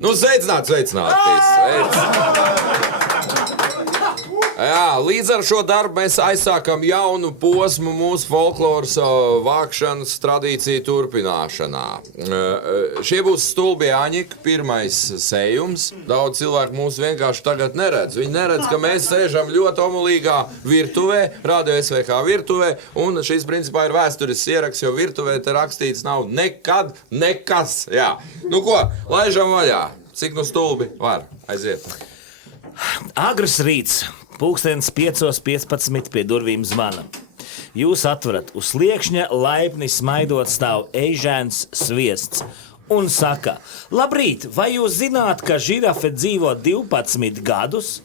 Nu, sveicināt. Jā, līdz ar šo darbu mēs aizsākam jaunu posmu mūsu folkloras vākšanas tradīciju turpināšanā. Šie būs stulbi Jāņiki, pirmais sējums. Daudz cilvēku mūs vienkārši tagad neredz. Viņi neredz, ka mēs sēžam ļoti omulīgā virtuvē, Radio SVH virtuvē, un šis principā ir vēstures ieraksts, jo virtuvē te rakstīts nav nekad nekas. Jā. Nu ko, laižam vaļā. Cik nu stulbi var? Aiziet. Agrs rīts. Pulkstenis 5:15 pie durvīm zvana. Jūs atverat, uz sliekšņa laipni smaidot stāv Eižēns Sviests un saka: Labrīt, vai jūs zināt, ka žirafe dzīvo 12 gadus?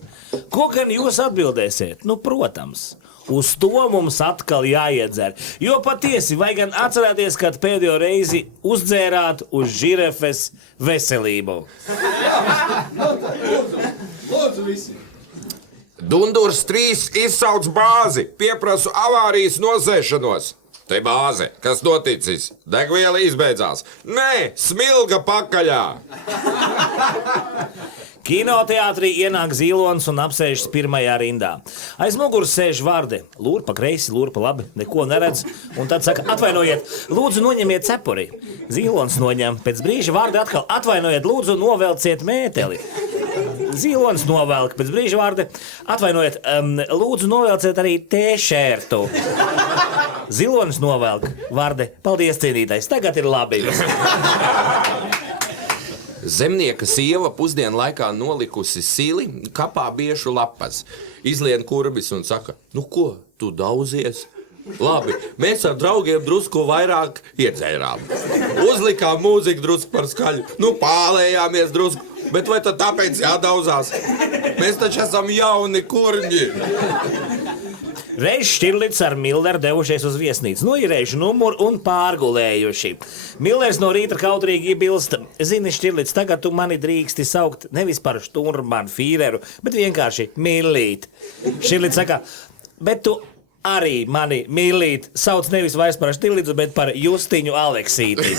Ko gan jūs atbildēsiet? Nu, protams. Uz to mums atkal jāiedzer, jo patiesi vajag gan atcerēties, kad pēdējo reizi uzdzērāt uz žirafes veselību. Lūdzu visi! Dundurs 3 izsauc bāzi, pieprasu avārijas nozēšanos. Te bāze, kas noticis? Degviela izbeidzās. Nē, smilga pakaļā. Kinoteātrī ienāk Zīlons un apsēžas pirmajā rindā. Aiz muguras sēž Varde. Lūr pa kreisi, lūr pa labi, neko neredz. Un tad saka: atvainojiet, lūdzu noņemiet cepuri. Zīlons noņem. Pēc brīža Varde atkal: atvainojiet, lūdzu novelciet mēteli. Zīlons novelk, pēc brīža Varde: atvainojiet, lūdzu novelciet arī tēšērtu. Zīlons novelk. Varde: paldies, cienītais, tagad ir labi. Zemnieka sieva pusdienu laikā nolikusi sili, kapā biešu lapas. Izlien kurbis un saka: nu ko, tu dauzies? Labi, mēs ar draugiem drusku vairāk iedzērām. Uzlikām mūziku drusku par skaļu, nu pālējāmies drusku. Bet vai tad tāpēc jādauzās? Mēs taču esam jauni kurņi. Reiz Štirlits ar Milleru devušies uz viesnīcu, noīrējuši numuru un pārgulējuši. Millers no rīta kautrīgi iebilst: zini, Štirlits, tagad tu mani drīksti saukt nevis par Šturmanu Fīreru, bet vienkārši Millīt. Štirlits saka: bet tu arī mani Millīt sauc nevis vairs par Štirlitu, bet par Justiņu Aleksīti.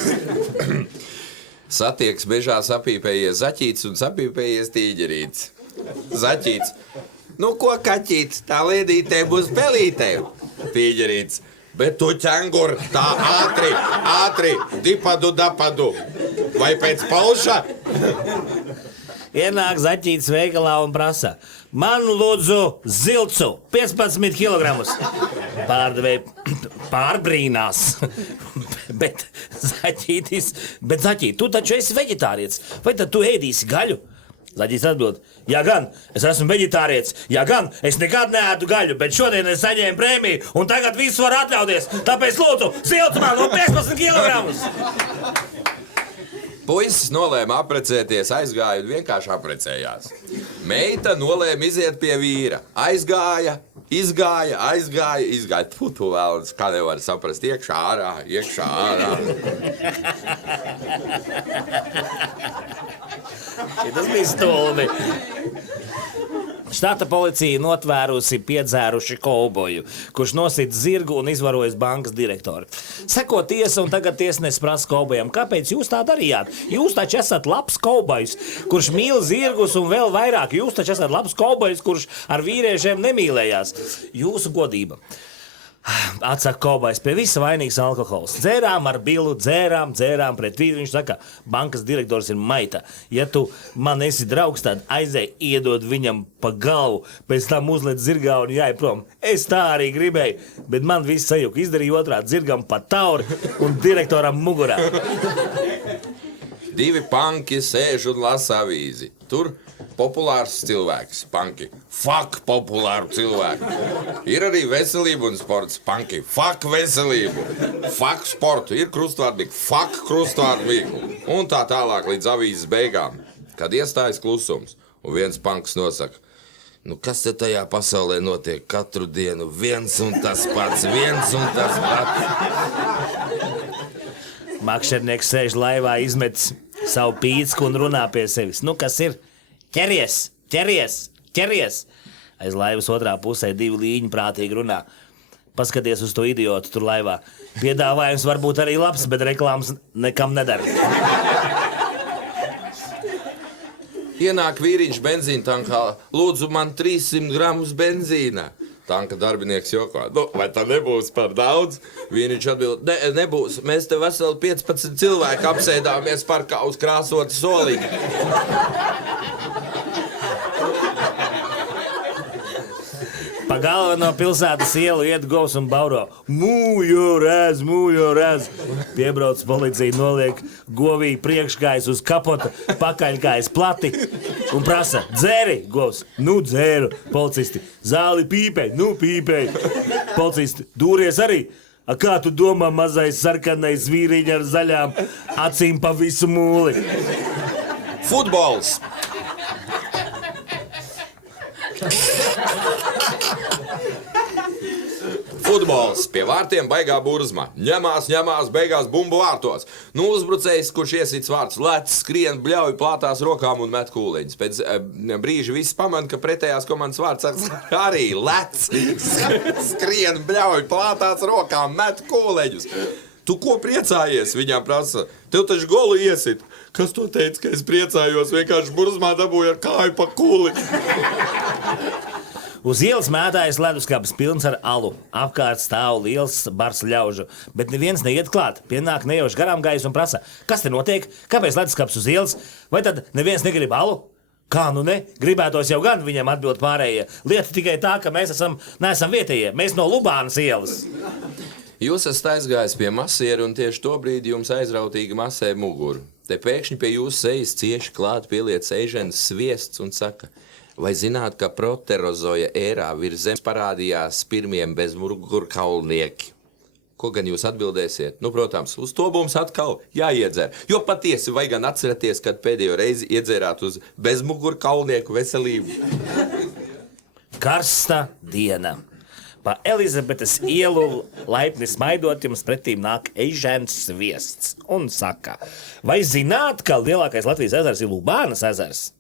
Satieks mežā sapīpējies zaķīts un sapīpējies tīģerīts. Zaķīts: nu ko, kaķīts, tā liedītē būs pelītē. Tīģerīts: bet tu ķengur, tā ātri, dipadu dapadu. Vai pēc pauša? Ienāk zaķīts veikalā un prasa: man lūdzu zilcu 15 kilogramus. Pārdevēji pārbrīnās. Bet zaķīt, tu taču esi veģetārietis. Vai tad tu ēdīsi gaļu? Zaķīts atbild: jā gan, es esmu veģetārietis. Jā gan, es nekad neēdu gaļu, bet šodien es saņēmu prēmiju un tagad visu var atļauties. Tāpēc lūdzu zilcu man no 15 kilogramus. Puisis nolēma apprecēties, aizgāja un vienkārši apprecējās. Meita nolēma iziet pie vīra. Aizgāja. Tu vēlams, kā nevar saprast, iekšā ārā. Tas bija stulbi. Štata policija notvērusi piedzēruši kauboju, kurš nosit zirgu un izvarojas bankas direktoru. Seko tiesa un tagad tiesnesis prasa kaubojam: kāpēc jūs tā darījāt? Jūs taču esat labs kaubojs, kurš mīl zirgus un vēl vairāk. Jūs taču esat labs kaubojs, kurš ar vīriešiem nemīlējās. Jūsu godība. Atsaka kaubojs, pie visa vainīgs alkohols. Dzērām ar bilu, dzērām pret vīru. Viņš saka: bankas direktors ir maita. Ja tu man esi draugs, tad aizēj iedod viņam pa galvu, pēc tam uzliec zirgā un jāj prom. Es tā arī gribēju, bet man viss sajuka. Izdarīju otrādi zirgam pa tauri un direktoram mugurā. Divi panki sēž un lasa avīzi. Tur populārs cilvēks, panki. Fuck populāru cilvēku. Ir arī veselība un sports, panki. Fuck veselību. Fuck sportu. Ir krustvārdīgi. Fuck krustvārdīgi. Un tā tālāk līdz avīzes beigām. Kad iestājas klusums un viens panks nosaka: nu kas te tajā pasaulē notiek katru dienu? Viens un tas pats. Makšķernieks sēž laivā, izmetis savu pīcku un runā pie sevis. Nu kas ir? Ķeries! Aiz laivas otrā pusē divi līņi prātīgi runā. Paskaties uz to idiotu tur laivā. Piedāvājums varbūt arī labs, bet reklāmas nekam nedara. Ienāk vīriņš benzīna tankā, lūdzu man 300 gramus benzīna. Tanka darbinieks jokā, vai tā nebūs par daudz? Vīriņš atbild, nebūs, mēs te veseli 15 cilvēki apsēdāmies parkā uz krāsotu soliņu. Pa galveno pilsētas ielu iet govs un bauro. Mūjo rēz. Piebrauc policija, noliek govī priekškājas uz kapota, pakaļkājas plati un prasa, dzēri, govs, nu dzēru. Policisti, zāli pīpēj, nu pīpēj. Policisti, dūries arī. A kā tu domā, mazais sarkanais vīriņš ar zaļām acīm pa visu mūli? Futbols! Futbols pie vārtiem baigā burzma. Ņemās, beigās bumbu vārtos. Nu, uzbrucējs, kurš iesits vārtus, lec, skrien, bļauj plātās rokām un met kūliņus. Pēc brīža viss pamana, ka pretējās komandas vārds arī lec, skrien, bļauj plātās rokām, met kūliņus. Tu ko priecājies? Viņām prasa. Tev taču golu iesit. Kas to teica, ka es priecājos? Vienkārši burzmā dabūju ar kāju pa kūli. Uz ielas mētājas leduskapis pilns ar alu. Apkārt stāv liels bars ļaužu, bet neviens neiet klāt. Pienāk nejauši garām gājis un prasa, kas te notiek? Kāpēc leduskapis uz ielas? Vai tad neviens negrib alu? Kā nu ne? Gribētos jau gan, viņam atbild pārējie. Lieta tikai tā, ka mēs neesam vietējie. Mēs no Lubānas ielas. Jūs esat aizgājis pie masieru un tieši to brīdi jums aizrautīgi masē muguru. Te pēkšņi pie jūsu sejas cieši klāt pieliec eiženas sviests un saka, vai zināt, ka proterozoja ērā virs zemes parādījās pirmiem bezmugurkaulnieki? Ko gan jūs atbildēsiet? Nu, protams, uz to mums atkal jāiedzer. Jo patiesi vai gan atceraties, kad pēdējo reizi iedzērāt uz bezmugurkaulnieku veselību? Karsta diena. Pa Elizabetes ielu laipni smaidot jums pretīm nāk eižens sviests un saka, vai zināt, ka lielākais Latvijas ezers ir Lubānas ezers?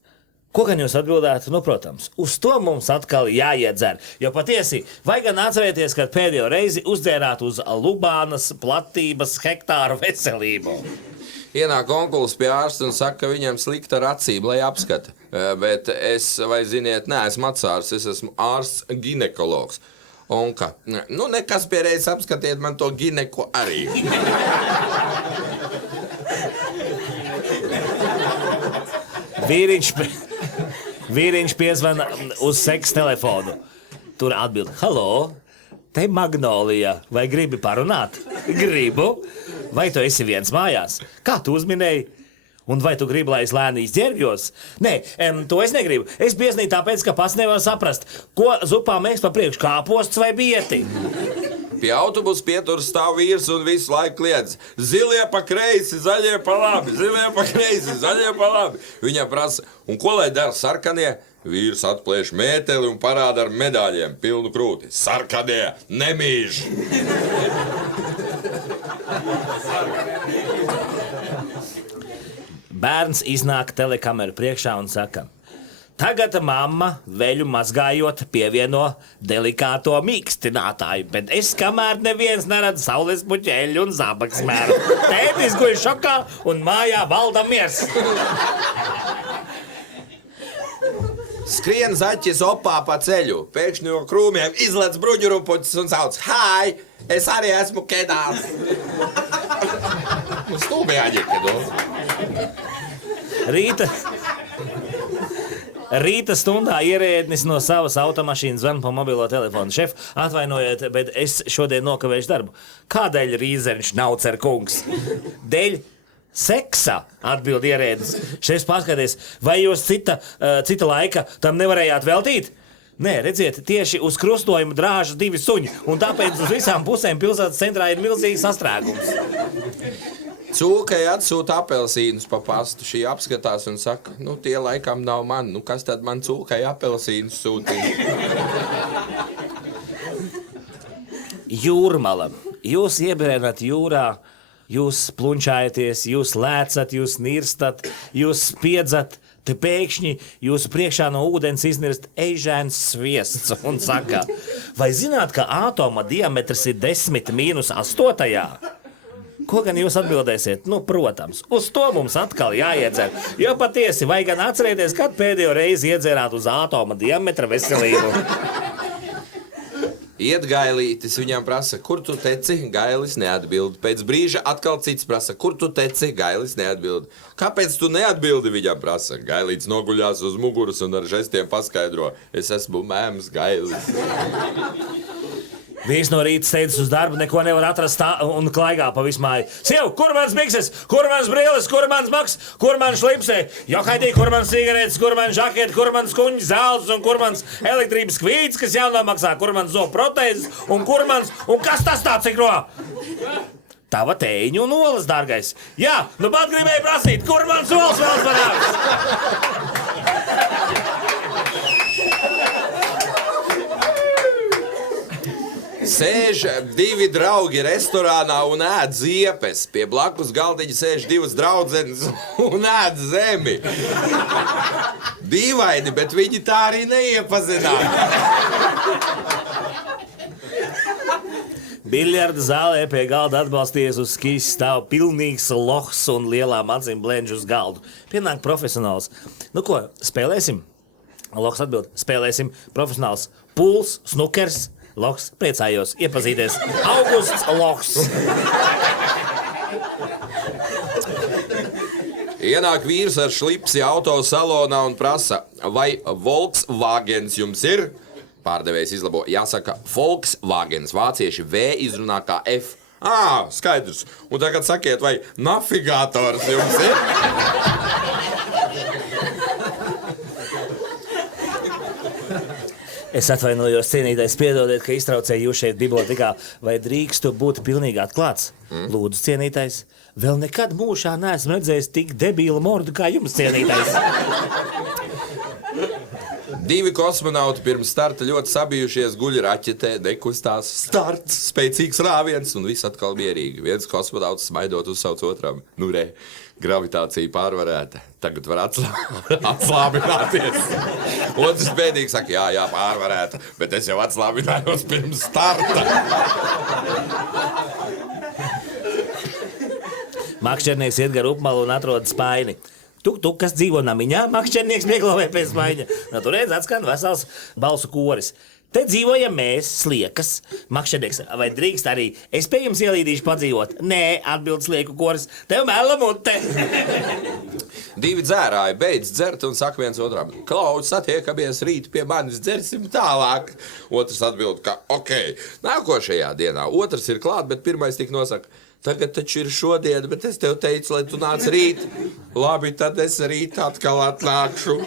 Ko gan jūs atbildētu? Nu, protams, uz to mums atkal jāiedzer, jo patiesi, vai gan atcerieties, kad pēdējo reizi uzdzērāt uz Lubānas platības hektāru veselību? Ienāk onkulis pie ārsta un saka, ka viņam slikti ar acīm, lai apskata. Bet es, vai ziniet, neesmu acārs, es esmu ārsts ginekologs. Un ka, nu nekas pie reizes apskatiet man to gineku arī. Vīriņš piezvana uz seks telefonu. Tur atbild, halo, te Magnolija, vai gribi parunāt? Gribu. Vai tu esi viens mājās? Kā tu uzminēji? Un vai tu gribi, lai es lēni izģērbjos? Nē, to es negribu. Es bieznīju tāpēc, ka pats nevaru saprast, ko zupā mēs pa priekšu kāposts vai bieti. Pie autobusa pieturas stāv vīrs un visu laiku kliedz. Zilie pa kreisi, zaļie pa labi, zilie pa kreisi, zaļie pa labi. Viņam prasa, un ko lai dara sarkanie? Vīrs atplēš mēteli un parāda ar medaļiem pilnu krūti. Sarkanie, nemīž! Bērns iznāk telekameru priekšā un saka, tagad mamma veļu mazgājot pievieno delikāto mīkstinātāju, bet es kamēr neviens neredz saules puķeļu un zābaksmēru. Tētis guļ šokā un mājā valda miers. Skrien zaķis opā pa ceļu, pēkšņi no krūmiem izlec bruģurupuķis un sauc, hai, es arī esmu kedāls. Stūbi jāģirkedos. Rīta stundā ierēdnis no savas automašīnas zvan pa mobilo telefonu. Šef, atvainojiet, bet es šodien nokavēšu darbu. Kādēļ Rīzerņš Naucer kungs? Dēļ seksa, atbild ierēdnis. Šefs paskaties, vai jūs cita laika tam nevarējāt veltīt? Nē, redziet, tieši uz krustojumu drāžas 2 suņi, un tāpēc uz visām pusēm pilsētas centrā ir milzīgs sastrēgums. Cūkai atsūta apelsīnus pa pastu. Šī apskatās un saka, nu tie laikam nav man. Nu kas tad man cūkai apelsīnus sūtīja? Jūrmala. Jūs iebrēnat jūrā, jūs plunčājaties, jūs lēcat, jūs nirstat, jūs spiedzat. Te pēkšņi jūsu priekšā no ūdens iznirst eižēns sviests un saka, vai zināt, ka ātoma diametrs ir 10 - 8? Ko gan jūs atbildēsiet? Nu, protams, uz to mums atkal jāiedzer. Jo patiesi, vai gan atcerieties, kad pēdējo reizi iedzērāt uz ātoma diametra veselību? Iet Gailītis, viņam prasa, kur tu teci? Gailis neatbild. Pēc brīža atkal cits prasa, kur tu teci? Gailis neatbild. Kāpēc tu neatbildi? Viņam prasa. Gailītis noguļās uz muguras un ar žestiem paskaidro. Es esmu mēms Gailis. Vīrs no rīta steidzas uz darbu, neko nevar atrast tā un klaigā pa visu māju. Siev, kur mans bikses? Kur mans brīlis? Kur mans maks? Kur mans šlipsē? Johaidī, kur mans cigaretes? Kur mans žaketi? Kur mans kuņģi zelts? Un kur mans elektrības kvīts, kas jānomaksā? Kur mans zobu protēzes? Un kur mans? Un kas tas tāds ik no? Tava tēņu un olas, dārgais. Jā, nu pat gribēju prasīt, kur mans olas vēl panāks? Sēž divi draugi restorānā un ēd ziepes. Pie blakus galdiņa sēž divas draudzenes un ēd zemi. Dīvaini, bet viņi tā arī neiepazinās. Biljarda zālē pie galda atbalsties uz skīs stāv pilnīgs lohs un lielām acīm blenž uz galdu. Pienāk profesionāls. Nu ko, spēlēsim? Lohs atbild, spēlēsim. Profesionāls. Puls, snukers. Lohs, priecājos iepazīties. Augusts Lohs. Ienāk vīrs ar šlipsi auto salonā un prasa, vai Volkswagens jums ir? Pārdevējs izlabo, jāsaka Volkswagens, vācieši V izrunā kā F. Skaidrs. Un tagad sakiet, vai navigators jums ir? Es atvainojos, cienītais, piedodiet, ka iztraucēju jūs šeit bibliotekā. Vai drīkstu būt pilnīgi atklāts? Lūdzu, cienītais, vēl nekad mūžā neesmu redzējis tik debīlu mordu kā jums, cienītais. Divi kosmonauti pirms starta ļoti sabijušies, guļ raķetē, nekustās. Starts, spēcīgs rāviens un viss atkal mierīgi. Viens kosmonauts smaidot uzsauc otram. Nu re, gravitācija pārvarēta. Tagad var atslābināties. Otrs bēdīgi saka, jā, pārvarēta, bet es jau atslābinājos pirms starta. Makšķernieks iet gar upmalu un atrod spaini. Tu, kas dzīvo namiņā, makšķernieks mieglāvē pēc spaiņa. Nu, tur redz atskan vesels balsu koris. Te dzīvojam mēs, sliekas. Makšķernieks, vai drīkst arī es pie jums ielīdīšu padzīvot? Nē, atbild slieku koris, tev mela mute. Divi dzērāji beidz dzert un saka viens otram, Klaus, satiekamies rīt pie manis, dzersim tālāk. Otrs atbild, ka nākošajā dienā. Otrs ir klāt, bet pirmais tik nosaka, tagad taču ir šodien, bet es tev teicu, lai tu nāc rīt. Labi, tad es rīt atkal atnākšu.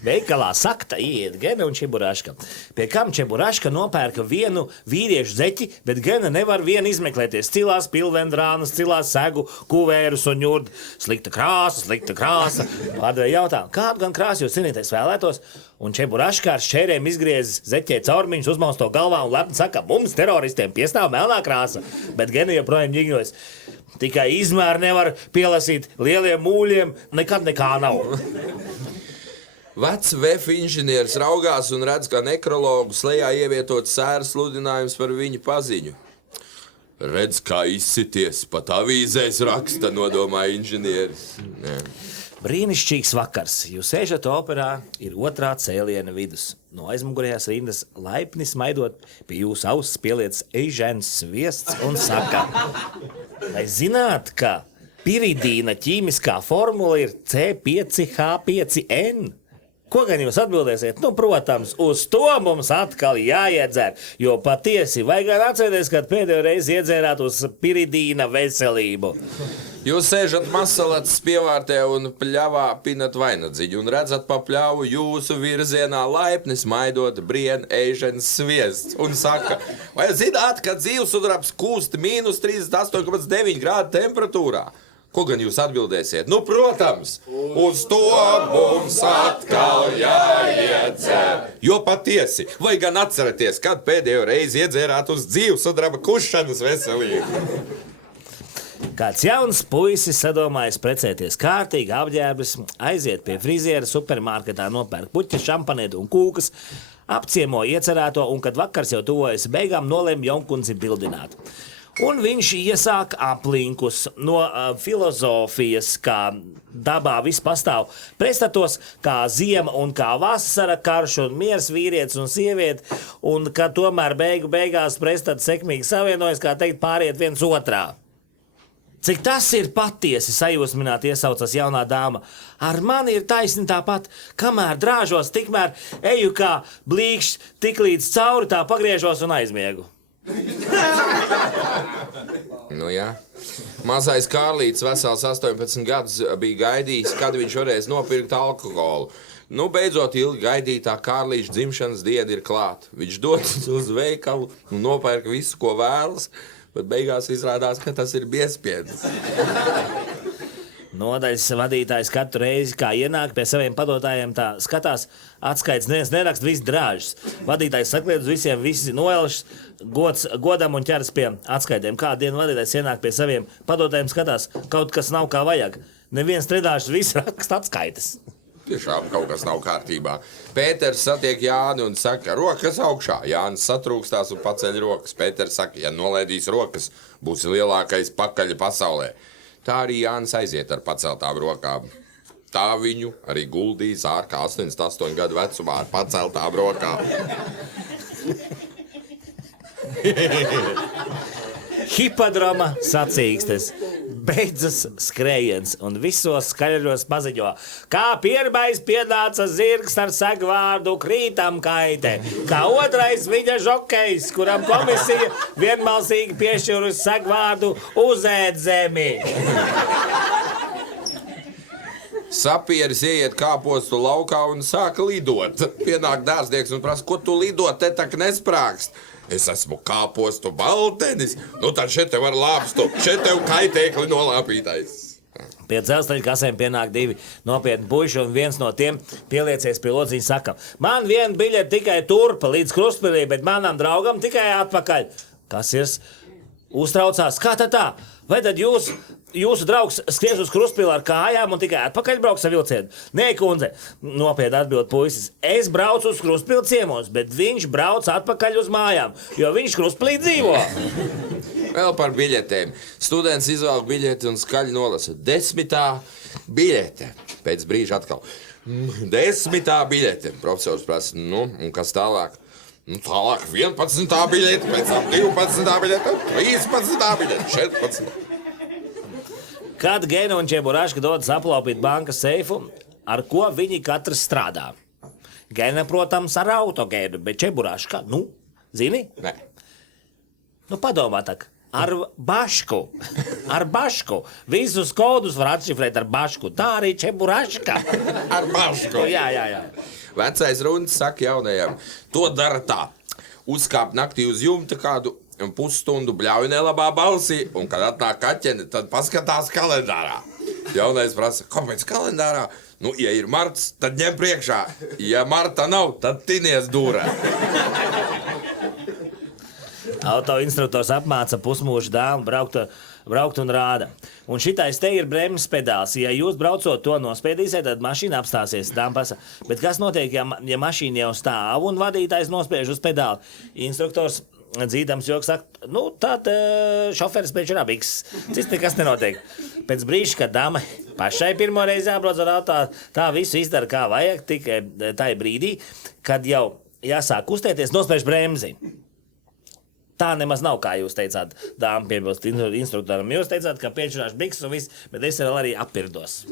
Veikalā sakta iet Gena un Čeburaška. Pie kam Čeburaška nopērka vienu vīriešu zeķi, bet Gena nevar vienu izmeklēties. Cilās pilvendrānas, cilās segu, kuvērus un ņurd. Slikta krāsa. Pārdevēja jautā, kādu gan krāsu jūs cienītais vēlētos? Un Čeburaška ar šķērēm izgriezis zeķē caurmiņus, uzmaus to galvā un lepni saka, mums teroristiem piestāv melnā krāsa. Bet Gena joprojām ģignojas. Tikai izmēru nevar pielasīt, lieliem mūļiem nekad nekā nav. Vecs VF inženieris raugās un redz, ka nekrologu slejā ievietot sēras sludinājums par viņu paziņu. Redz, kā izsities, pat avīzēs raksta, nodomāja inženieris. Brīnišķīgs vakars. Jūs sēžat operā, ir otrā cēliena vidus. No aizmugurējās rindas laipni smaidot pie jūsu auss pieliec Eižens sviests un saka, vai zināt, ka piridīna ķīmiskā formula ir C5H5N? Ko gan jūs atbildēsiet? Nu, protams, uz to mums atkal jāiedzer, jo patiesi, vai gan atcerieties, kad pēdējo reizi iedzērāt uz piridīna veselību? Jūs sēžat masalats pievārtē un pļavā pinat vainadziņu un redzat pa pļavu jūsu virzienā laipni smaidot brien Eižens sviests un saka, vai zināt, ka dzīvsudrabs kūst mīnus 38,9 grādu temperatūrā? Ko gan jūs atbildēsiet? Nu, protams, uz to mums atkal jāiedzer. Jo patiesi, vai gan atceraties, kad pēdējo reizi iedzērāt uz dzīvsudraba kušanas veselību? Kāds jauns puisis sadomājis precēties kārtīgi, apģērbis, aiziet pie friziera supermarketā, nopērk puķa, šampanēdu un kūkas, apciemo iecerēto un, kad vakars jau tuvojas beigām, nolēma jaunkundzi bildināt. Un viņš iesāk aplinkus no filozofijas, kā dabā viss pastāv pretstatos, kā ziema un kā vasara, karš un miers, vīrietis un sieviete, un ka tomēr beigās pretstats sekmīgi savienojas, kā teikt, pāriet viens otrā. Cik tas ir patiesi, sajūsmināti iesaucas jaunā dāma. Ar mani ir taisni tāpat, kamēr drāžos, tikmēr eju kā blīkšķis, tik līdz cauri tā pagriežos un aizmiegu. Nu jā. Mazais Kārlītis vesels 18 gadus bija gaidījis, kad viņš varēs nopirkt alkoholu. Nu, beidzot, ilgi gaidītā Kārlīša dzimšanas diena ir klāt. Viņš dodas uz veikalu un nopērk visu, ko vēlas, bet beigās izrādās, ka tas ir biezspiedis. Nodaļas vadītājs katru reizi, kā ienāk pie saviem padotājiem, tā skatās, atskaits neviens nerakst, viss drāžas. Vadītājs sakliedz visiem, visi noelšas, godam un ķeras pie atskaitiem. Kādu dienu vadītājs ienāk pie saviem padotājiem, skatās, kaut kas nav kā vajag. Neviens tredāšas, viss rakst atskaites. Tiešām kaut kas nav kārtībā. Pēters satiek Jāni un saka, rokas augšā. Jānis satrūkstās un paceļ rokas. Pēters saka, ja nolaidīs rokas, būs lielākais pakaļ pasaulē. Tā arī Jānis aiziet ar paceltām rokām. Tā viņu arī guldīja zārkā 88 gadu vecumā ar paceltām rokām. Hipodroma sacīkstes, beidzas skrējiens un visos skaļos paziņo, kā pirmais pienāca zirgs ar segvārdu krītam kaite, kā otrais viņa žokejs, kuram komisija vienbalsīgi piešķirusi segvārdu uzēt zemi. Sapieris ieiet kāpostu laukā un sāka lidot. Pienāk dārznieks un prasa, ko tu lidot, te tak nesprākst. Es esmu kāpostu baltenis, nu tad šeit tev ar lāpstu, šeit tev kaitēkli nolāpītais. Pie dzelzceļa kasēm pienāk divi nopietni puiši, un viens no tiem pieliecies pie lodziņa saka, man viena biļete tikai turpa līdz Krustpilī, bet manam draugam tikai atpakaļ. Kas ir? Uztraucās, kā tad tā? Vai tad jūsu draugs skries uz Krustpili ar kājām un tikai atpakaļ brauks ar vilcienu? Nē, kundze, nopietni atbild puisis. Es braucu uz Krustpili ciemos, bet viņš brauc atpakaļ uz mājām, jo viņš Krustpilī dzīvo. Vēl par biļetēm. Students izvēl biļeti un skaļi nolasa. 10. biļete. Pēc brīža atkal. 10. biļete. Profesors prasa, nu, un kas tālāk? Nu, tālāk 11. biļete, pēc tam 12. biļete, 13. biļete, 14. Kad Gena un Čeburaška dodas aplaupīt bankas seifu, ar ko viņi katrs strādā? Gena, protams, ar autogēnu, bet Čeburaška, nu, zini? Nē. Nu, padomā tak, ar bašku. Ar bašku. Visus kodus var atšifrēt ar bašku. Tā arī Čeburaška. Ar bašku. Jā. Vecais runis saka jaunajam, to dara tā. Uzkāp naktī uz jumta kādu pusstundu bļauj nelabā balsī, un kad atnāk kaķene, tad paskatās kalendārā. Jaunais prasa, kāpēc kalendārā? Nu, ja ir marts, tad ņem priekšā. Ja marta nav, tad tinies dūrē. Autoinstruktors apmāca pusmūžu dāmu braukt un rāda. Un šitais te ir bremzes pedāls. Ja jūs braucot to nospiedīsiet, tad mašīna apstāsies. Dāma pasa, bet kas notiek, ja mašīna jau stāv un vadītājs nospiež uz pedāli? Instruktors dzīdams joks saka, nu tad šoferis pēc rabiks. Cits nekas nenotiek. Pēc brīža, kad dama pašai pirmoreiz jābrauc ar auto, tā visu izdara kā vajag, tikai tai brīdī, kad jau jāsāk kustēties, nospiež bremzi. Tā nemaz nav, kā jūs teicāt, dāma piebilst instruktoram. Jūs teicāt, ka piečurāšu bikses un viss, bet es vēl arī apirdos.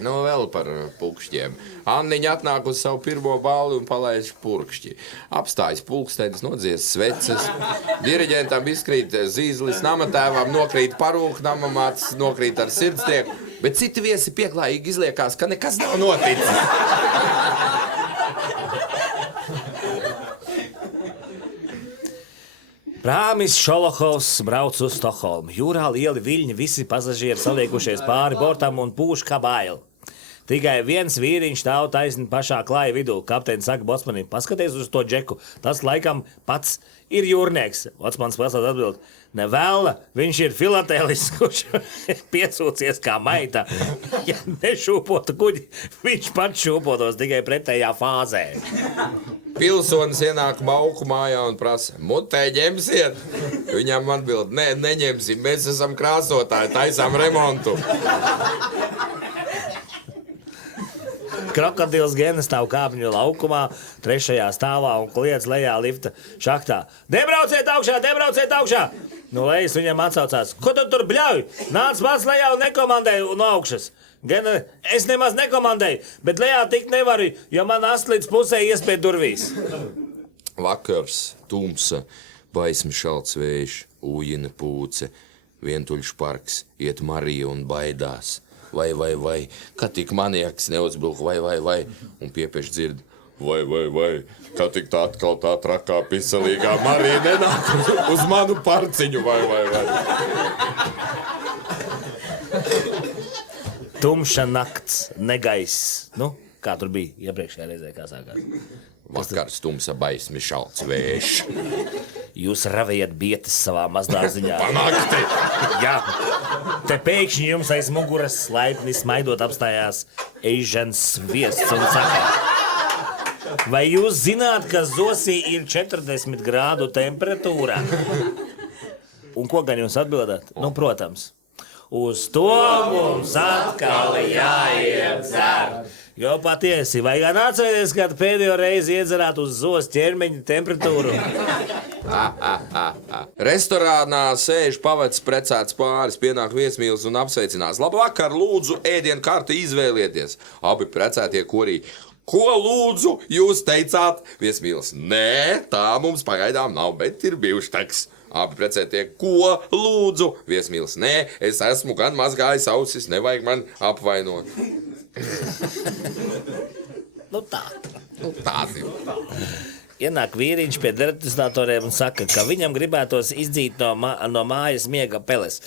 Nu, vēl par pulkšķiem. Anniņa atnāk uz savu pirmo balli un palaiž purkšķi. Apstājas pulkstenis, nodzies sveces. Diriģentam izkrīt zīzlis, namatēvam nokrīt parūka, namamāts nokrīt ar sirdstieku, bet citi viesi pieklājīgi izliekās, ka nekas nav noticis. Prāmis Šolohovs brauc uz Stokholmu. Jūrā lieli viļņi, visi pasažieri saliekušies pāri bortam un pūš kā baili. Tikai viens vīriņš stāv taisni pašā klāja vidū. Kapteinis saka bocmanim, paskaties uz to džeku. Tas laikam pats ir jūrnieks. Bocmans pilsēt atbild, nevēla, viņš ir filatēlis, kurš piesūcies kā maita. Ja nešūpotu kuģi, viņš pats šūpotos tikai pretējā fāzē. Pilsonis ienāk Mauku mājā un prasa, mutē ņemsiet? Viņam atbild, nē, neņemsim, mēs esam krāsotāji, taisām remontu. Krokodils Gena stāv kāpņu laukumā, 3. stāvā un kliedz lejā lifta šaktā. Nebrauciet augšā! No lejas viņam atsaucās, ko tu tur bļauj? Nāc pats lejā un nekomandēju no augšas. Gena, es nemaz nekomandēju, bet lejā tikt nevaru, jo man ast līdz pusē iespēja durvīs. Vakars, tumsa, baismi šalts vējš, ujina pūce, vientuļš parks, iet Marija un baidās. Vai, kā tik maniaks neuzbruk, vai, un piepeš dzird, vai, kā tik tā atkal tā trakā pisalīgā Marija nenāk uz manu parciņu, vai. Tumša nakts, negaiss. Nu, kā tur bija iepriekšējā reizē, kā sākās? Vakars, tumsa, baismi šalts vējš. Jūs ravējat bietas savā mazdārziņā. Panakti! Jā, te pēkšņi jums aiz muguras laipni smaidot apstājās eižens sviests un saka. Vai jūs zināt, ka Zosī ir 40 grādu temperatūra? Un ko gan jūs atbildat? Nu, protams. Uz to mums atkal jāiet dzert. Jo patiesi, vai gan atcerieties, kad pēdējo reizi iedzerāt uz Zos ķermeņa temperatūru? Restorānā sēž pavads precēts pāris, pienāk viesmīlis un apsveicinās. Labvakar, lūdzu, ēdienu karti izvēlieties. Abi precētie korī. Ko lūdzu jūs teicāt? Viesmīlis, nē, tā mums pagaidām nav, bet ir bifšteks. Abi precētie, ko lūdzu? Viesmīlis, nē, es esmu gan mazgājis ausis, nevajag man apvainot. Nu tā. Tādi. Ienāk vīriņš pie deratizatoriem un saka, ka viņam gribētos izdzīt no mājas miega peles.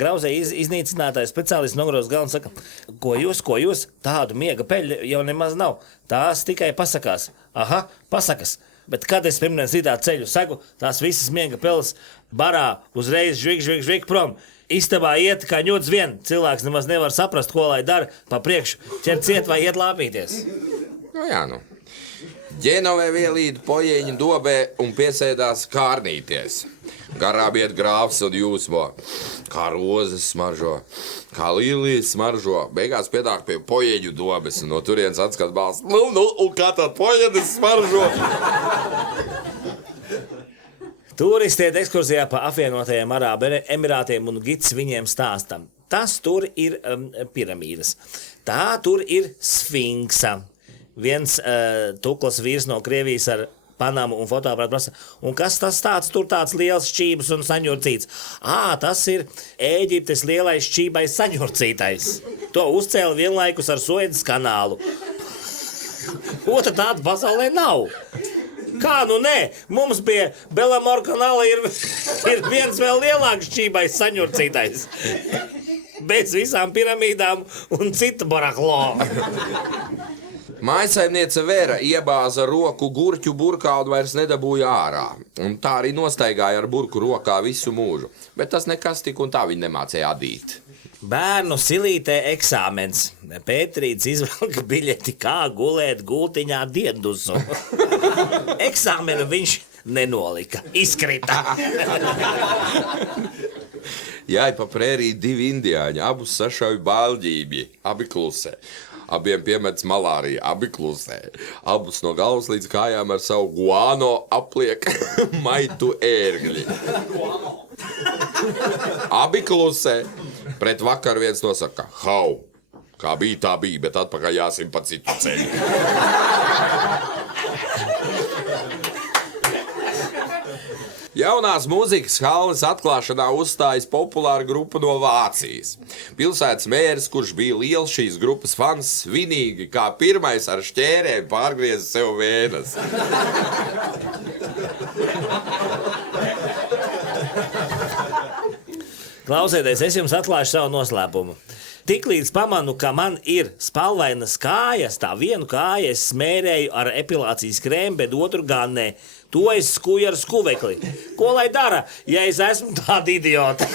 Grauzē iznīcinātājs speciālists nogroz galvu un saka, ko jūs? Tādu miega peļu jau nemaz nav. Tās tikai pasakās. Aha, pasakas. Bet kad es pirmdien rītā ceļu sagu, tās visas miega peles barā uzreiz žvik prom. Istabā iet kā ņūts vien. Cilvēks nemaz nevar saprast, ko lai dara pa priekšu. Ķer ciet vai iet lāpīties. Nu. Ģenovē vielīdu pojeņu dobē un piesēdās kārnīties. Garām iet grāfs un jūsmo. Kā rozes smaržo, kā līlijas smaržo. Beigās piedāk pie pojeņu dobes un no turienes atskat balss. Nu, un kā tad pojeņas smaržo? Turisti iet ekskursijā pa apvienotajiem Arābu Emirātiem un gids viņiem stāstam. Tas tur ir piramīdas. Tā tur ir sfinksa. Viens tuklas vīrs no Krievijas ar Panamu un fotoaparātu prasa, un kas tas tāds, tur tāds liels šķības un saņurcīts? Tas ir Ēģiptes lielais šķībais saņurcītais. To uzcēla vienlaikus ar Suedas kanālu. Otra tāda pasaulē nav. Kā nu nē? Mums pie Belamor kanāla ir viens vēl lielāks šķībais saņurcītais. Bez visām piramīdām un citu baraklo. Mājsaimniece Vera iebāza roku gurķu burkā un vairs nedabūja ārā. Un tā arī nostaigāja ar burku rokā visu mūžu. Bet tas nekas tik un tā viņa nemācēja adīt. Bērnu silītē eksāmens. Pētrīts izvelka biļeti, kā gulēt gultiņā diendusu. Eksāmenu viņš nenolika. Izkrita. Jāja pa prēriju 2 indiāņi, abus sašauj bāļģībļi, abi klusē. Abiem piemets malārija, abi klusē. Abus no galvas līdz kājām ar savu guano apliek maitu ērgļi. Abi klusē. Pret vakar viens nosaka, hau, kā bija, tā bija, bet atpakaļ jāsim pa citu ceļu. Jaunās mūzikas halles atklāšanā uzstājas populāra grupa no Vācijas. Pilsētas mērs, kurš bija liels šīs grupas fans, svinīgi kā pirmais ar šķērēm pārgrieza sev vēnas. Klausieties, es jums atklāšu savu noslēpumu. Tiklīdz pamanu, ka man ir spalvainas kājas, tā vienu kāju es smērēju ar epilācijas krēmu, bet otru gan ne. To es skuju ar skuvekli. Ko lai dara, ja es esmu tāda idiota?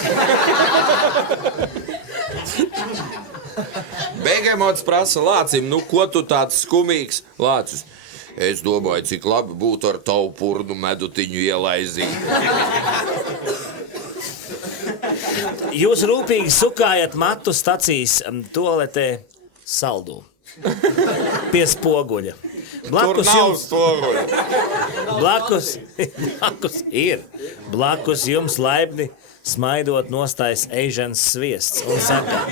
Begemots prasa Lācim, nu ko tu tāds skumīgs? Lācis, es domāju, cik labi būtu ar tavu purnu medutiņu ielaizīt. Jūs rūpīgi sukājat matu stacijas toaletē saldū. Pie spoguļa. Tur nav spoguļa. Blakus jums laipni smaidot nostājas Eižens sviests un saka,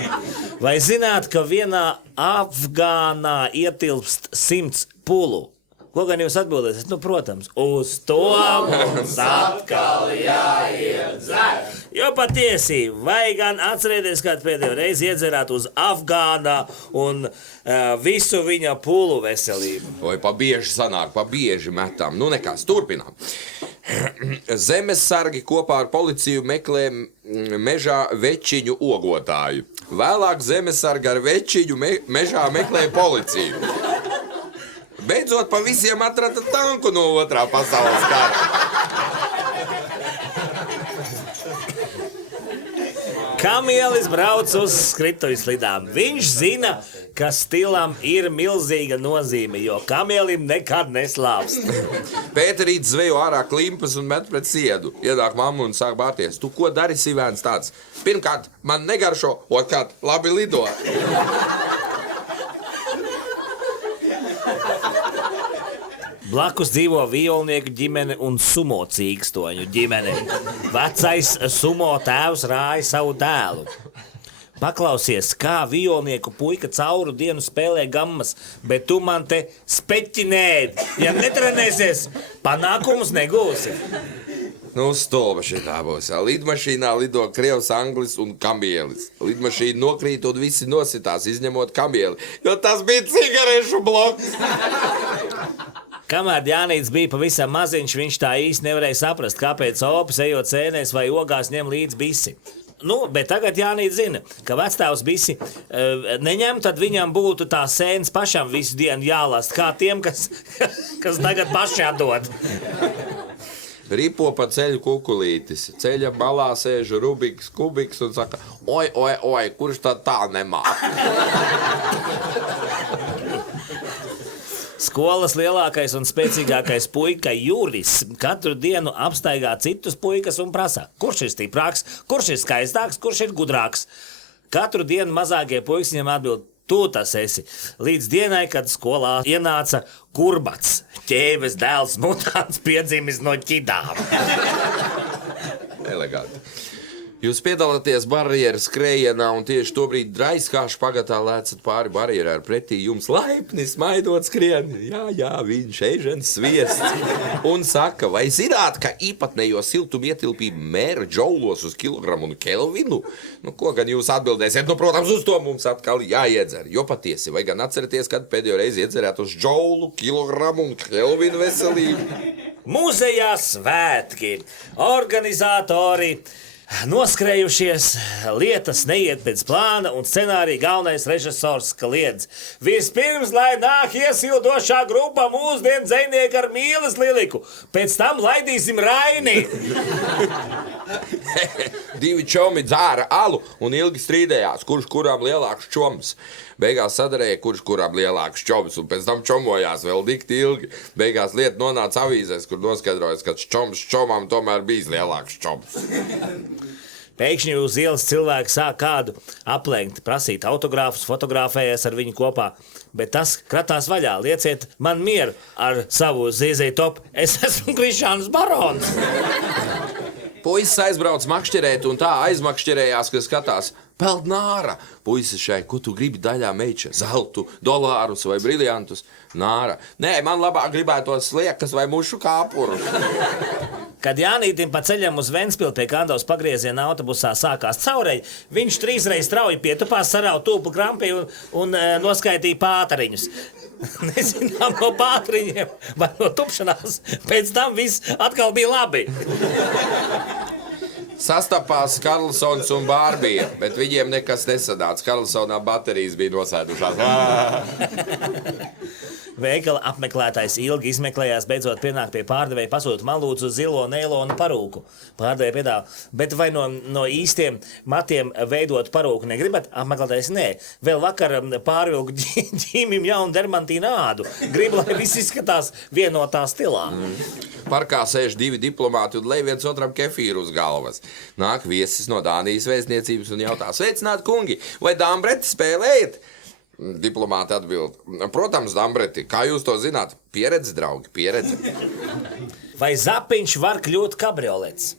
vai zināt, ka vienā Afgānā ietilpst 100 pulu? Ko gan jūs atbildēsiet? Nu, protams, uz to mums atkal jāiet dzert. Jo patiesi, vai gan atcerieties, kad pēdējo reizi iedzerāt uz Afgānā un visu viņa pulu veselību. Vai pa bieži sanāk, pa bieži metam. Nu nekas, turpinām. Zemessargi kopā ar policiju meklē mežā večiņu ogotāju. Vēlāk zemessargi ar večiņu mežā meklē policiju. Beidzot pa visiem atrada tanku no otrā pasaules kara. Kamielis brauc uz skrituļslidām. Viņš zina, ka stilam ir milzīga nozīme, jo kamielim nekad neslāpst. Pēterīts zvejo ārā klimpas un met pret siedu. Ienāk mamma un sāk bārties. Tu ko dari, Sivēns tāds? Pirmkārt, man negaršo, otrkārt, labi lido. Blakus dzīvo violnieku ģimene un sumo cīkstoņu ģimene. Vecais sumo tēvs rāja savu dēlu. Paklausies, kā violnieku puika cauru dienu spēlē gammas, bet tu man te speķinēdi. Ja netrenēsies, panākumus negūsi. Nu, stulba šitā būs. Lidmašīnā lido krievs, anglis un kamielis. Lidmašīna nokrīt un visi nositās, izņemot kamieli, jo tas bija cigarešu bloks. Kamēr Jānīts bija pavisam maziņš, viņš tā īsti nevarēja saprast, kāpēc opis ejot sēnēs vai ogās ņem līdz bisi. Nu, bet tagad Jānīts zina, ka vectēvs bisi neņem, tad viņam būtu tā sēnes pašam visu dienu jālast, kā tiem, kas tagad paši atdod. Ripo pa ceļu kukulītis. Ceļa malā sēž Rubiks Kubiks un saka, oi, kurš tad tā nemāk? Skolas lielākais un spēcīgākais puika Juris katru dienu apstaigā citus puikas un prasa, kurš ir stiprāks, kurš ir skaistāks, kurš ir gudrāks. Katru dienu mazākie puikas viņam atbild, tu tas esi. Līdz dienai, kad skolā ienāca Kurbats, ķēves dēls mutāns piedzimis no ķidām. Eleganti. Jūs piedalāties barjeras skrējienā un tieši tobrīd draiskāši pagatā lēcat pāri barjerai ar pretī jums laipni smaidot skrien. Jā, viņš Eižens sviests. Un saka, vai zināt, ka īpatnējo siltumu ietilpību mēra džaulos uz kilogramu un kelvinu? Nu, ko gan jūs atbildēsiet? Nu, protams, uz to mums atkal jāiedzer. Jo patiesi, vai gan atceraties, kad pēdējo reizi iedzerēt uz džaulu, kilogramu un kelvinu veselību? Muzejā svētki. Organizatori noskrējušies, lietas neiet pēc plāna un scenārija galvenais režisors kliedz. Vispirms, lai nāk iesildošā grupa mūsdienu dzejnieku ar mīles liliku, pēc tam laidīsim Raini. Divi čomi dzāra alu un ilgi strīdējās, kurš kurām lielāks čoms. Beigās sadarēja, kurš kurām lielāks čoms, un pēc tam čomojās vēl dikti ilgi. Beigās lieta nonāca avīzēs, kur noskaidrojas, ka čoms čomam tomēr bijis lielāks čoms. Pēkšņi uz ielas cilvēki sāk kādu aplenkt, prasīt autogrāfus, fotografējies ar viņu kopā, bet tas kratās vaļā. Lieciet man mieru ar savu zīzei topu. Es esmu Krišāns Barons. Puisis aizbrauc makšķerēt un tā aizmakšķerējās, ka skatās. Peld nāra! Puisis šai, ko tu gribi daļā meiča? Zeltu, dolārus vai briljantus? Nāra. Nē, man labāk gribētos sliekas vai mušu kāpuru. Kad Jānītim pa ceļam uz Ventspili pie Kandavas pagrieziena autobusā sākās caureļi, viņš 3 reizes strauji pietupās, sarauj tūpu krampī un noskaitīja pātariņus. Nezinām no pātriņiem vai no tupšanās, pēc tam viss atkal bija labi. Sastapās Karlsons un Bārbija, bet viņiem nekas nesanāca. Karlsonā baterijas bija nosēdušās. Veikala apmeklētājs ilgi izmeklējās, beidzot pienāk pie pārdevēja, pasūta man lūdzu zilo neilonu parūku. Pārdevēja piedāvā, bet vai no īstiem matiem veidot parūku negribat? Apmeklētājs nē. Vēl vakar pārvilku ģīmim jaunu dermantīnu ādu. Gribu, lai viss izskatās vienotā stilā. Parkā sēž 2 diplomāti un lej viens otram kefīru uz galvas. Nāk viesis no Dānijas vēstniecības un jautā: sveicināt, kungi, vai dambreti spēlējat? Diplomāti atbild: protams, dambreti, kā jūs to zināt? Pieredze, draugi, pieredze. Vai zapiņš var kļūt kabriolets?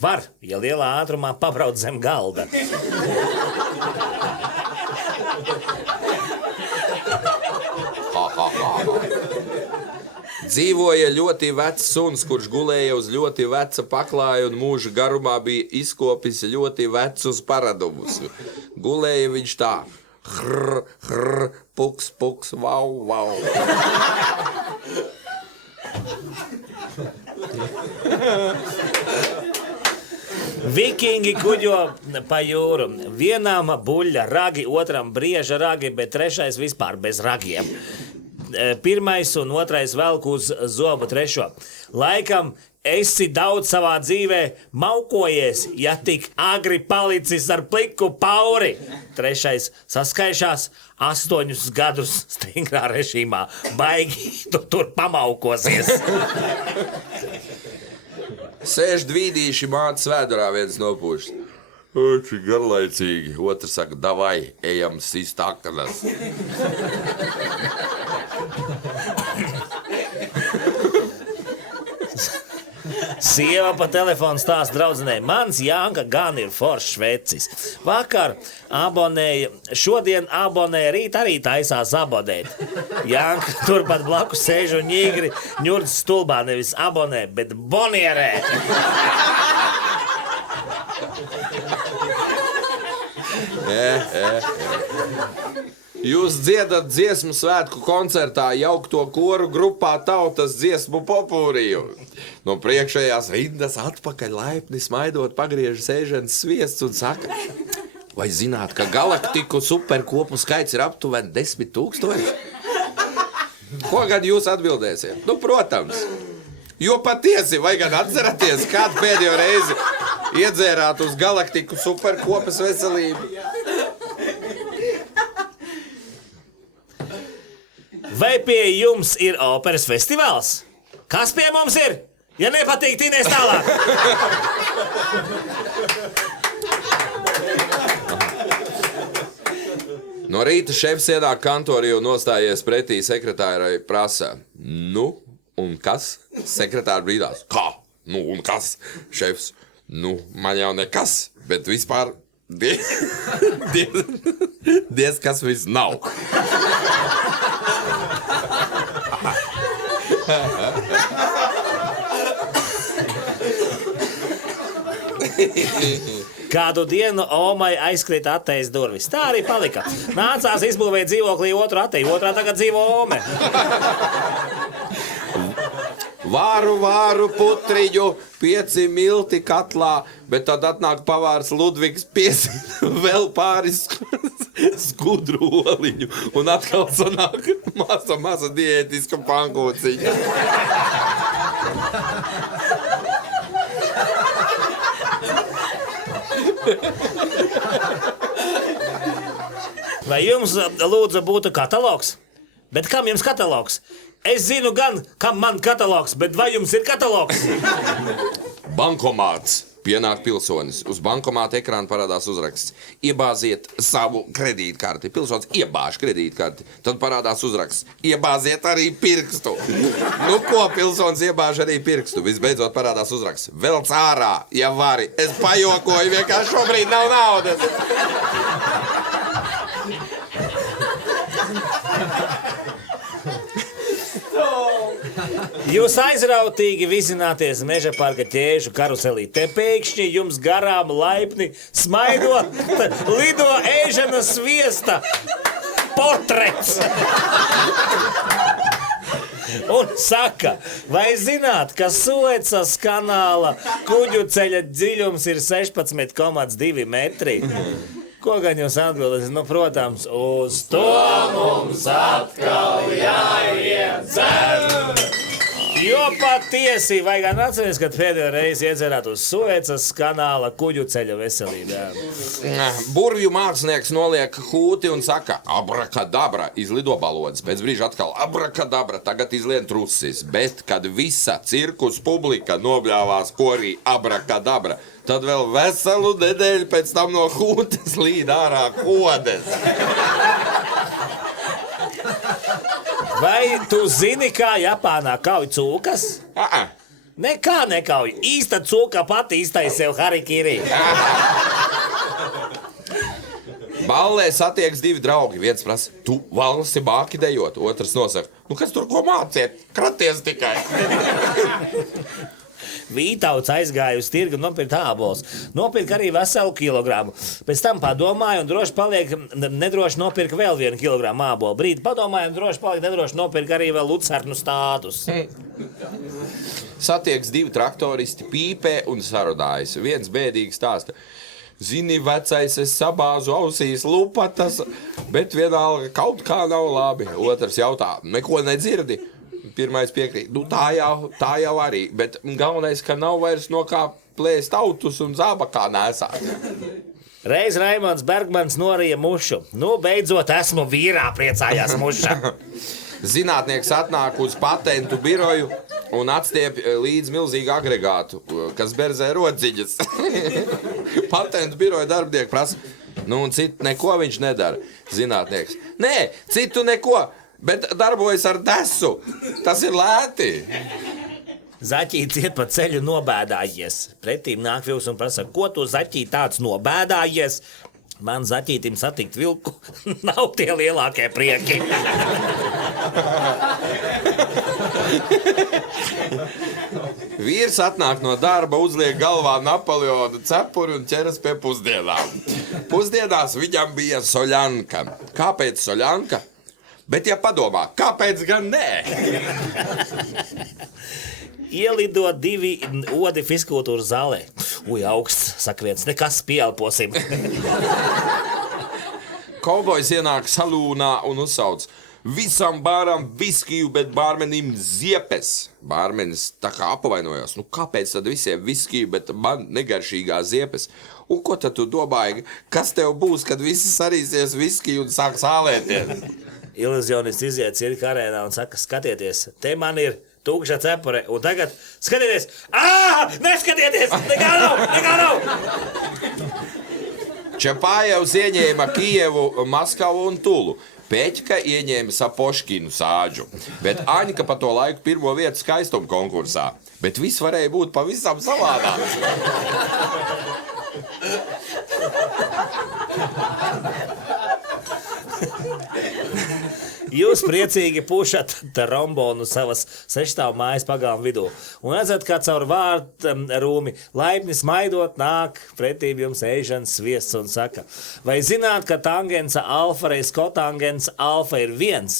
Var, ja lielā ātrumā pabrauc zem galda. Dzīvoja ļoti vecs suns, kurš gulēja uz ļoti veca paklāja un mūža garumā bija izkopis ļoti vecus paradumus. Gulēja viņš tā: hrr, hrr, puks, puks, vau, vau. Vikingi kuģo pa jūru. Vienam buļļa ragi, otram brieža ragi, bet trešais vispār bez ragiem. Pirmais un otrais velk uz zobu trešo. Laikam esi daudz savā dzīvē maukojies, ja tik agri palicis ar pliku pauri. Trešais saskaišās 8 gadus stingrā režīmā. Baigi tu tur pamaukosies. Sēž dvīdīši mātes vēdurā, viens nopūšas. Cik garlaicīgi. Otrs saka: davai, ejam sist akanas. Sieva pa telefonu stāsta draudzenei: mans Janka gan ir foršs vecis. Vakar abonēja, šodien abonēja, rīt arī taisās abonēt. Janka turpat blakus sēž un ņīgri ņurdz stulbā, nevis abonē, bet bonierē. Jūs dziedat dziesmu svētku koncertā jaukto koru grupā Tautas dziesmu popūriju. No priekšējās rindas atpakaļ laipni smaidot pagriežas ēženas sviests un saka: vai zināt, ka galaktiku superkopu skaits ir aptuveni 10 000? Ko gan jūs atbildēsiet? Nu, protams. Jo patiesi, vai gan atceraties, kādu pēdējo reizi iedzērāt uz galaktiku superkopas veselību? Vai pie jums ir operas festivāls? Kas pie mums ir? Ja nepatīk, tīnēs tālāk. No rīta šefs ienāk kantorī un nostājies pretī sekretārai prasa: nu, un kas? Sekretāra brīdās: kā? Nu, un kas? Šefs: nu, man jau nekas, bet vispār diez kas viss nav. Kādu dienu Omai aizkrita atejas durvis. Tā arī palika. Nācās izbūvēt dzīvoklī otru ateju, otrā tagad dzīvo Ome. Vāru putriņu, 5 milti katlā, bet tad atnāk pavārs Ludvigs, piesina vēl pāris skudru oliņu, un atkal sanāk maza diētiska pankūciņa. Vai jums, lūdzu, būtu katalogs? Bet kam jums katalogs? Es zinu gan, kam man katalogs, bet vai jums ir katalogs? Bankomāts. Pienāk pilsonis. Uz bankomāta ekrāna parādās uzraksts: iebāziet savu kredītkarti. Pilsonis iebāž kredītkarti. Tad parādās uzraksts: iebāziet arī pirkstu. Nu ko, pilsonis iebāž arī pirkstu. Visbeidzot parādās uzraksts: velc ārā, ja vari. Es pajokoju, vienkārši šobrīd nav naudas. Jūs aizrautīgi vizināties meža parka ķēžu karuselī. Te pēkšņi jums garām laipni smaidot lido ēženas sviesta portrets. un saka, vai zināt, ka Suecas kanāla kuģu ceļa dziļums ir 16,2 metri? Ko gan jūs atbildat? Nu, protams, uz to mums atkal jāiedzer. Jo patiesi, vai gan atceries, kad pēdējo reizi iedzerāt uz Suecas kanāla kuģu ceļa veselībā? Burvju mākslinieks noliek hūti un saka, abrakadabra, izlido balodas. Pēc brīža atkal abrakadabra, tagad izlien trusis. Bet, kad visa cirkus publika nobļāvās korī abrakadabra, tad vēl veselu nedēļu pēc tam no hūtes līd ārā kodes. Vai tu zini, kā Japānā kauj cūkas? Nekā nekauj. Īsta cūka pati iztaisa sev harikiri. Ballē satieks divi draugi. Viens prasa, tu valsi māki dejot. Otrs nosaka, nu kas tur ko māciet? Kraties tikai. Vītauts aizgāja uz tirgu un nopirka ābolus. Nopirka arī veselu kilogramu. Pēc tam padomāja un droši paliek, nedroši nopirka vēl 1 kilogramu ābolu. Brīdi padomāja un droši paliek, nedroši nopirka arī vēl lucernu stātus. Satieks divi traktoristi, pīpē un sarunājas. Viens bēdīgi stāsta. Zini, vecais, es sabāzu ausīs lupatas, bet vienalga kaut kā nav labi. Otrs jautā, neko nedzirdi? Pirmais piekrīt, nu tā jau arī, bet galvenais, ka nav vairs no kā plēst autus un zābakā nesāt. Reiz Raimonds Bergmans norija mušu. Nu, beidzot esmu vīrā, priecājās muša. Zinātnieks atnāk uz patentu biroju un atstiep līdz milzīgu agregātu, kas berzē rodziņas. Patentu biroja darbinieki prasa, nu un citu neko viņš nedara. Zinātnieks, nē, citu neko. Bet darbojas ar desu. Tas ir lēti. Zaķīts iet pa ceļu nobēdājies. Pretīm nāk vilks un prasa, ko tu zaķīt tāds nobēdājies? Man zaķītim satikt vilku nav tie lielākie prieki. Vīrs atnāk no darba, uzliek galvā Napoleona cepuri un ķeras pie pusdienām. Pusdienās viņam bija soļanka. Kāpēc soļanka? Bet, ja padomā, kāpēc gan nē? Ielido 2 odi fiskultūras zālē. Uj, augsts, saka viens, nekas, pieelposim. Kaubojs ienāk salūnā un uzsauc. Visam bāram viskiju, bet bārmenim ziepes. Bārmenis tā kā apavainojās. Nu, kāpēc tad visiem viskiju, bet man negaršīgā ziepes? Un ko tad tu domāji, kas tev būs, kad visi sarīsies viskiju un sāk sālēties? Iluzionists iziet cirka arēnā un saka, skatieties, te man ir tukša cepure, un tagad skatieties, neskatieties, nekā nav! Čapājevs ieņēma Kijevu, Maskavu un Tulu. Peķka ieņēma Sapoškinu sāģu, bet Aņka pa to laiku 1. vietu skaistuma konkursā. Bet viss varēja būt pavisam savādāks. Jūs priecīgi pušat trombonu savas 6 mājas pagalma vidū. Un redzat, kā caur vārtu rūmi laipni smaidot nāk pretīm jums ēšanas sviests un saka, vai zināt, ka tangensa alfa reiz kotangensa alfa ir 1?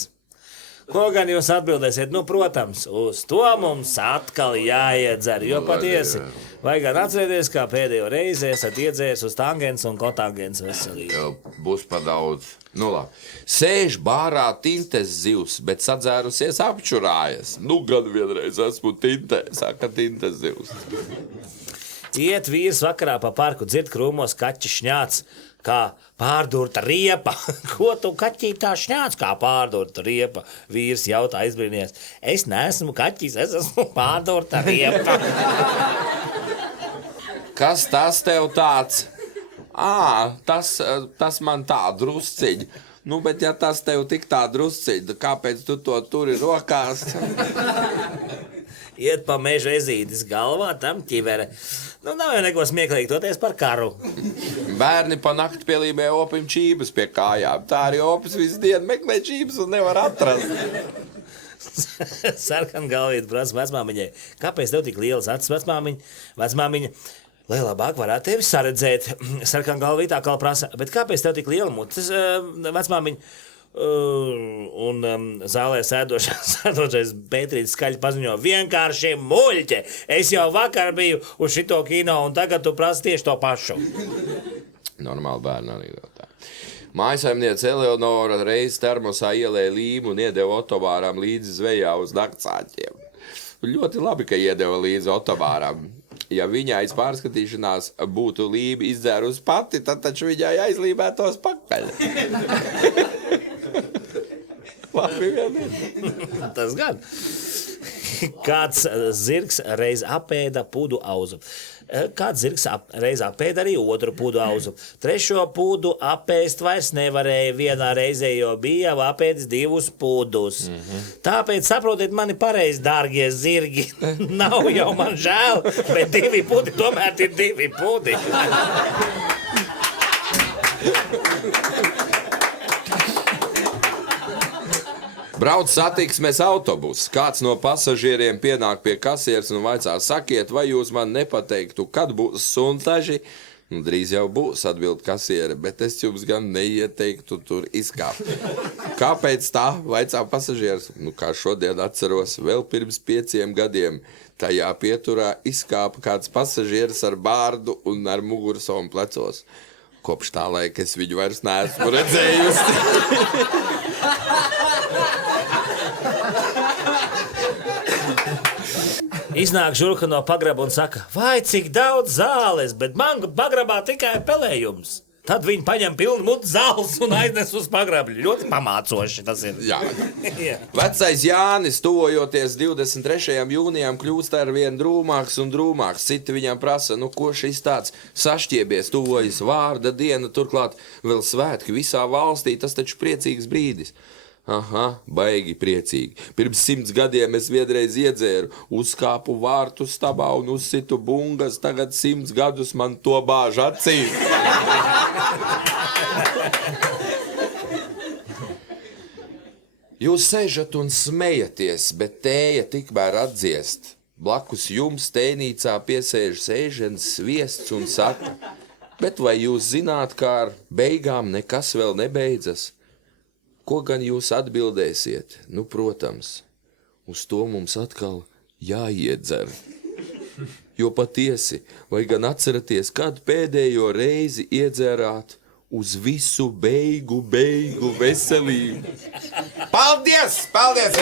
Ko gan jūs atbildēsiet? Nu, protams, uz to mums atkal jāiedzer, jo patiesi. Vai gan atcerieties, kā pēdējo reizi esat iedzēris uz tangens un kotangens veselību? Jā, būs pa daudz. Nu labi. Sēž bārā tintes zivs, bet sadzērusies apčurājas. Nu gan vienreiz esmu tintē, saka tintes zivs. Iet vīrs vakarā pa parku, dzird krūmos kaķi šņāc, kā pārdurta riepa. Ko tu kaķī tā šņāc, kā pārdurta riepa? Vīrs jautā aizbrīnies. Es neesmu kaķis, es esmu pārdurta riepa. Kas tas tev tāds? Tas man tā drusciņ. Nu, bet ja tas tev tik tā drusciņ, kāpēc tu to turi rokās? Iet pa mežu ezītis galvā, tam ķivere. Nu, nav jau neko smieklīgi toties par karu. Bērni pa nakti pielīmē opim čības pie kājām. Tā arī opis visu dienu meklē čības un nevar atrast. Sarkan galvīt prasa vecmāmiņai, kāpēc tev tik lielas acis, vecmāmiņa? Lai labāk varētu tevi saredzēt. Sarkan galvīt tā kā prasa, bet kāpēc tev tik liela mutes, vecmāmiņa? Zālē sēdošais Pētrītis skaļi paziņo: vienkārši muļķe! Es jau vakar biju uz šito kino, un tagad tu prasi tieši to pašu. Normāli bērni arī vēl tā. Mājsaimniece Eleonora reiz termosā ielēja līmu un iedeva otovāram līdzi zvejā uz naktsāķiem. Ļoti labi, ka iedeva līdzi otovāram. Ja viņa aiz pārskatīšanās būtu līmi izdzērus pati, tad taču viņai aizlīmētos pakaļ. Labi vienīgi. Tas gan. Kāds zirgs reiz apēda pudu auzu. Kāds zirgs reiz apēda arī otru pudu auzu. Trešo pudu apēst vairs nevarēja vienā reizē, jo bija jau apēdis 2 pudus. Tāpēc saprotiet mani pareizi, dārgie zirgi. Nav jau man žēl, bet 2 pudi tomēr ir 2 pudi. Brauc satiksmes autobus. Kāds no pasažieriem pienāk pie kasieres un vaicā: sakiet, vai jūs man nepateiktu, kad būs suntaži? Drīz jau būs, atbild kasiere, bet es jums gan neieteiktu tur izkāpt. Kāpēc tā? Vaicā pasažieris. Kā šodien atceros, vēl pirms 5 gadiem tajā pieturā izkāpa kāds pasažieris ar bārdu un ar mugursomu plecos. Kopš tā laika es viņu vairs neesmu redzējusi. Iznāk žurka no pagraba un saka: vai cik daudz zāles, bet man pagrabā tikai pelējums. Tad viņi paņem pilnu mutu zāles un aiznes uz pagrabu. Ļoti pamācoši tas ir. Jā. Vecais Jānis, tuvojoties 23. jūnijam, kļūst ar vien drūmāks un drūmāks. Citi viņam prasa: ko šis tāds sašķiebies, tuvojas vārda diena, turklāt vēl svētki visā valstī, tas taču priecīgs brīdis. Aha, baigi priecīgi. Pirms 100 gadiem es vienreiz iedzēru, uzkāpu vārtu stabā un uzsitu bungas, tagad 100 gadus man to bāž acīs. Jūs sežat un smejaties, bet tēja tikmēr atdziest. Blakus jums tēnīcā piesēž ēžens sviests un saka: bet vai jūs zināt, kā ar beigām nekas vēl nebeidzas? Ko gan jūs atbildēsiet? Protams, uz to mums atkal jāiedzer. Jo patiesi, vai gan atceraties, kad pēdējo reizi iedzērāt uz visu beigu veselību? Paldies! Paldies!